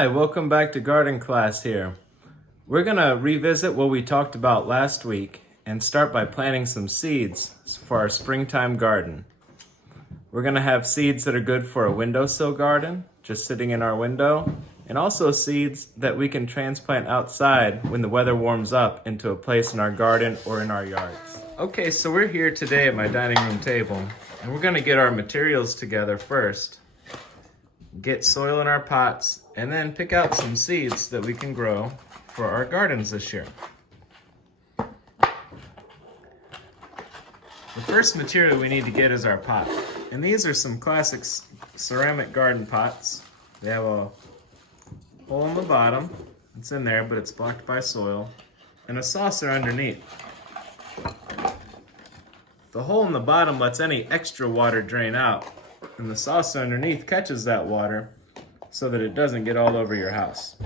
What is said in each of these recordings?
Hi, welcome back to garden class here. We're gonna revisit what we talked about last week and start by planting some seeds for our springtime garden. We're gonna have seeds that are good for a windowsill garden, just sitting in our window, and also seeds that we can transplant outside when the weather warms up into a place in our garden or in our yards. Okay, so we're here today at my dining room table, and we're gonna get our materials together first. Get soil in our pots, and then pick out some seeds that we can grow for our gardens this year. The first material we need to get is our pot. And these are some classic ceramic garden pots. They have a hole in the bottom. It's in there, but it's blocked by soil. And a saucer underneath. The hole in the bottom lets any extra water drain out. And the saucer underneath catches that water so that it doesn't get all over your house.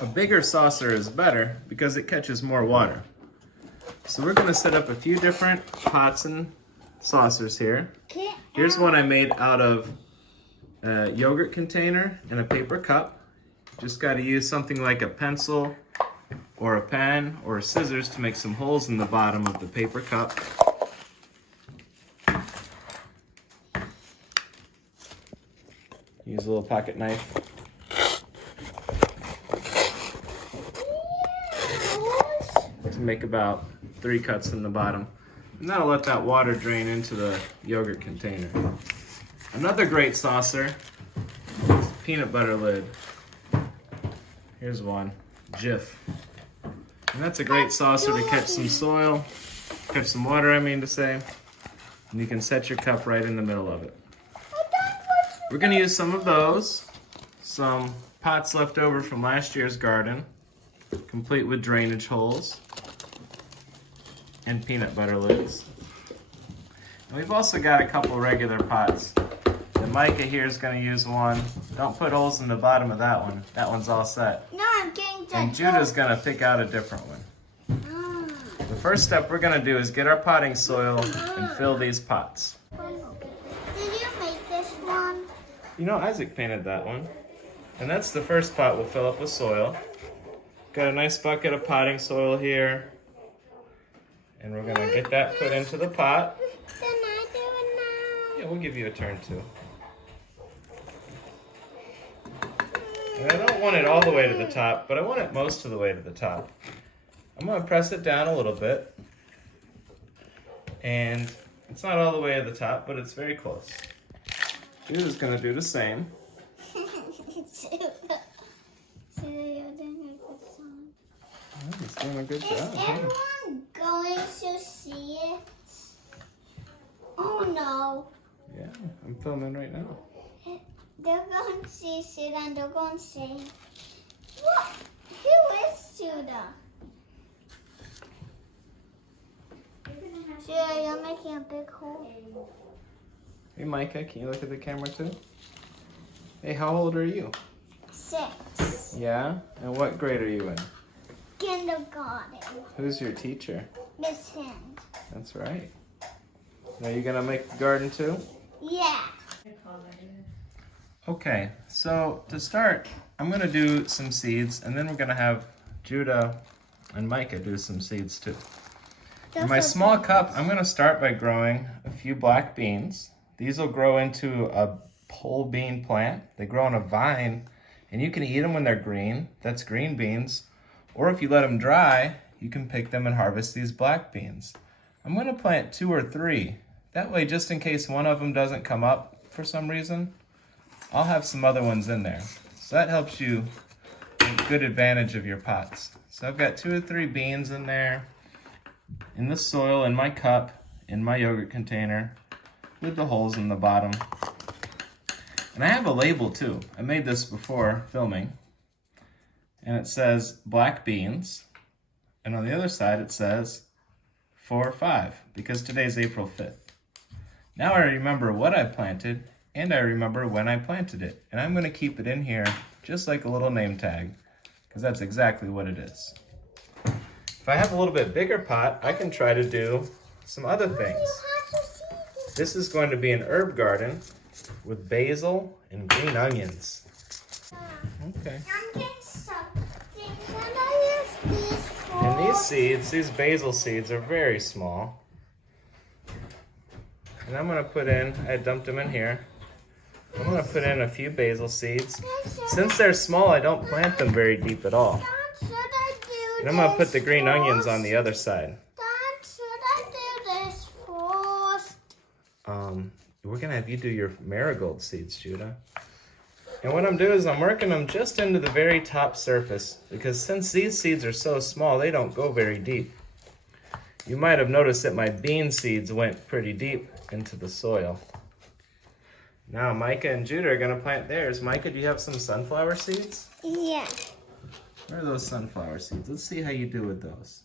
A bigger saucer is better because it catches more water. So we're going to set up a few different pots and saucers here. Here's one I made out of a yogurt container and a paper cup. Just got to use something like a pencil or a pen or scissors to make some holes in the bottom of the paper cup. Use a little pocket knife. To make about 3 cuts in the bottom. And that'll let that water drain into the yogurt container. Another great saucer is a peanut butter lid. Here's one, Jif. And that's a great saucer to catch some soil, catch some water I mean to say. And you can set your cup right in the middle of it. We're going to use some of those, some pots left over from last year's garden, complete with drainage holes and peanut butter lids. And we've also got a couple regular pots. And Micah here is going to use one. Don't put holes in the bottom of that one. That one's all set. No, I'm getting that. And Judah's going to pick out a different one. The first step we're going to do is get our potting soil and fill these pots. Did you make this one? You know, Isaac painted that one. And that's the first pot we'll fill up with soil. Got a nice bucket of potting soil here. And we're gonna get that put into the pot. Then I do it now. Yeah, we'll give you a turn too. And I don't want it all the way to the top, but I want it most of the way to the top. I'm gonna press it down a little bit. And it's not all the way to the top, but it's very close. Judah's gonna do the same. He's doing a good job. Is everyone going to see it? Oh no. Yeah, I'm filming right now. They're going to see it and they're going to say, what? Who is Judah? Judah, you're making a big hole. Hey Micah, can you look at the camera too? Hey, how old are you? 6. Yeah? And what grade are you in? Kindergarten. Who's your teacher? Miss Hind. That's right. Are you gonna make the garden too? Yeah. Okay, so to start, I'm gonna do some seeds and then we're gonna have Judah and Micah do some seeds too. In my small cup, I'm gonna start by growing a few black beans. These will grow into a pole bean plant. They grow on a vine and you can eat them when they're green. That's green beans. Or if you let them dry, you can pick them and harvest these black beans. I'm going to plant 2 or 3. That way, just in case one of them doesn't come up for some reason, I'll have some other ones in there. So that helps you take good advantage of your pots. So I've got 2 or 3 beans in there, in the soil, in my cup, in my yogurt container, with the holes in the bottom. And I have a label too. I made this before filming. And it says black beans. And on the other side it says 4 or 5, because today's April 5th. Now I remember what I planted, and I remember when I planted it. And I'm going to keep it in here just like a little name tag, because that's exactly what it is. If I have a little bit bigger pot, I can try to do some other things. This is going to be an herb garden with basil and green onions. Okay. I'm getting something. Can I use these for? And these seeds, these basil seeds, are very small. And I'm going to put in, I dumped them in here. I'm going to put in a few basil seeds. Since they're small, I don't plant them very deep at all. Should I do And I'm going to put the this green onions first? on the other side. Dad, should I do this first? We're going to have you do your marigold seeds, Judah. And what I'm doing is I'm working them just into the very top surface, because since these seeds are so small, they don't go very deep. You might have noticed that my bean seeds went pretty deep into the soil. Now Micah and Judah are going to plant theirs. Micah, do you have some sunflower seeds? Yeah. Where are those sunflower seeds? Let's see how you do with those.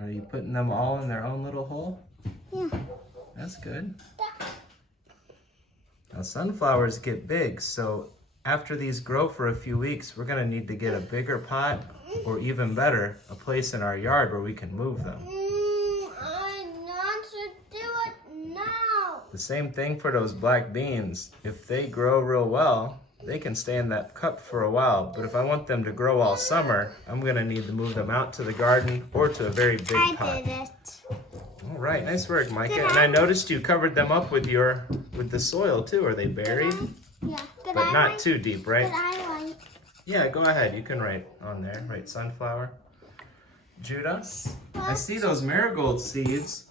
Are you putting them all in their own little hole? Yeah. That's good. Now sunflowers get big, so after these grow for a few weeks, we're going to need to get a bigger pot, or even better, a place in our yard where we can move them. I want to do it now. The same thing for those black beans. If they grow real well, they can stay in that cup for a while. But if I want them to grow all summer, I'm going to need to move them out to the garden or to a very big pot. I did it. All right, nice work, Micah. And I noticed you covered them up with the soil too. Are they buried? Yeah. But not too deep, right? Did I write? Yeah, go ahead. You can write on there. Write sunflower. Judah, I see those marigold seeds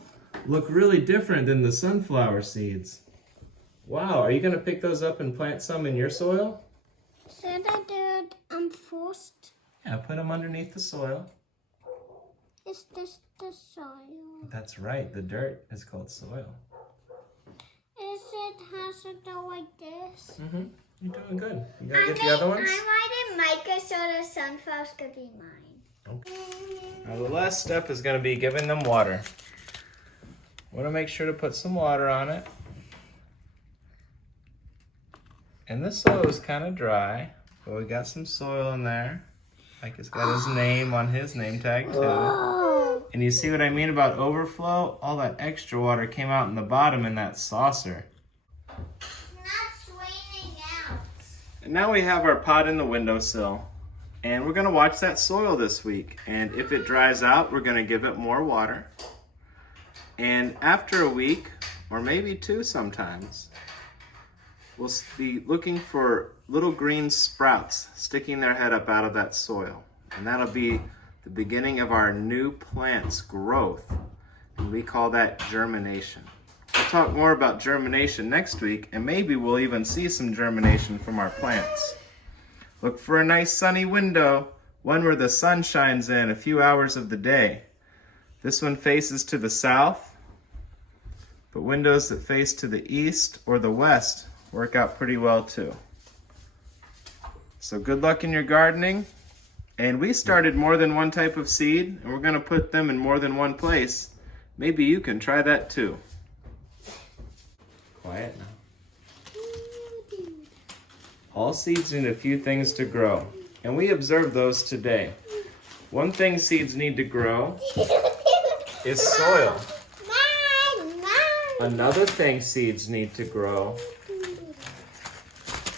look really different than the sunflower seeds. Wow, are you going to pick those up and plant some in your soil? Should I do it first? Yeah, put them underneath the soil. Is this the soil? That's right, the dirt is called soil. Has it go like this? Mm-hmm. You're doing good. You gotta get the other ones? I wanted Micah so the sunflowers could be mine. Okay. Now the last step is going to be giving them water. Want to make sure to put some water on it. And this soil is kind of dry, but we got some soil in there. Micah's got his name on his name tag too. Oh. And you see what I mean about overflow? All that extra water came out in the bottom in that saucer. It's not raining out. And now we have our pot in the windowsill. And we're going to watch that soil this week. And if it dries out, we're going to give it more water. And after a week, or maybe two sometimes, we'll be looking for little green sprouts sticking their head up out of that soil. And that'll be the beginning of our new plant's growth. And we call that germination. We'll talk more about germination next week, and maybe we'll even see some germination from our plants. Look for a nice sunny window, one where the sun shines in a few hours of the day. This one faces to the south, but windows that face to the east or the west work out pretty well too. So good luck in your gardening. And we started more than one type of seed, and we're going to put them in more than one place. Maybe you can try that too. Quiet now. All seeds need a few things to grow, and we observed those today. One thing seeds need to grow is soil. Another thing seeds need to grow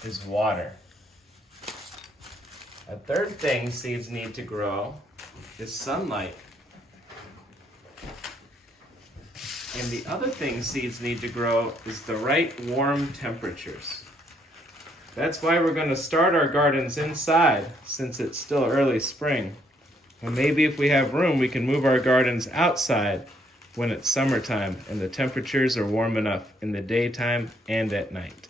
is water. A third thing seeds need to grow is sunlight. And the other thing seeds need to grow is the right warm temperatures. That's why we're going to start our gardens inside since it's still early spring. And maybe if we have room, we can move our gardens outside when it's summertime and the temperatures are warm enough in the daytime and at night.